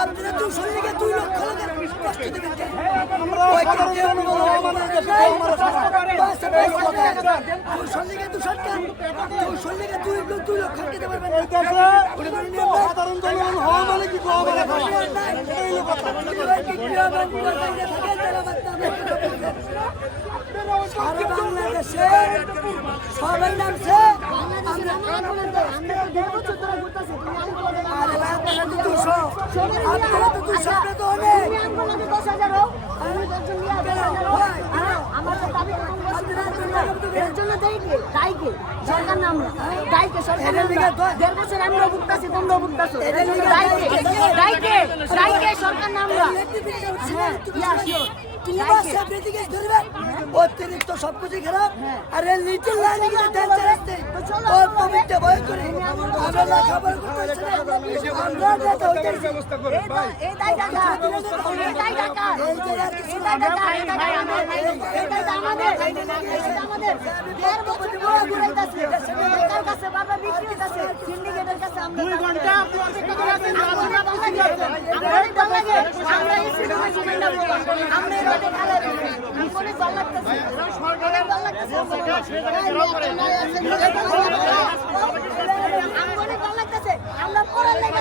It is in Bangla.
আপনারা 200 লিগে 2 লক্ষ লোকের কষ্ট দেবেন কেন? 200 লিগে 200 কেন? 200 লিগে 2 লক্ষ দিতে পারবেন না। সাধারণ জনগণ হওয়া মানে কি হওয়া মানে সারা বাংলাদেশে সবার নামছে সরকার নাম গাইকে সরকার 1.5 বছর আমরা ভুগতাছি তোমরা ভুগতাছো গাইকে সরকার নাম অতিরিক্ত সবকিছু খারাপ আর লিটল লাইনে পবিত্র ভয় করে আমরা লেখাপড়া করতেছি আমরা পড়ার লেগে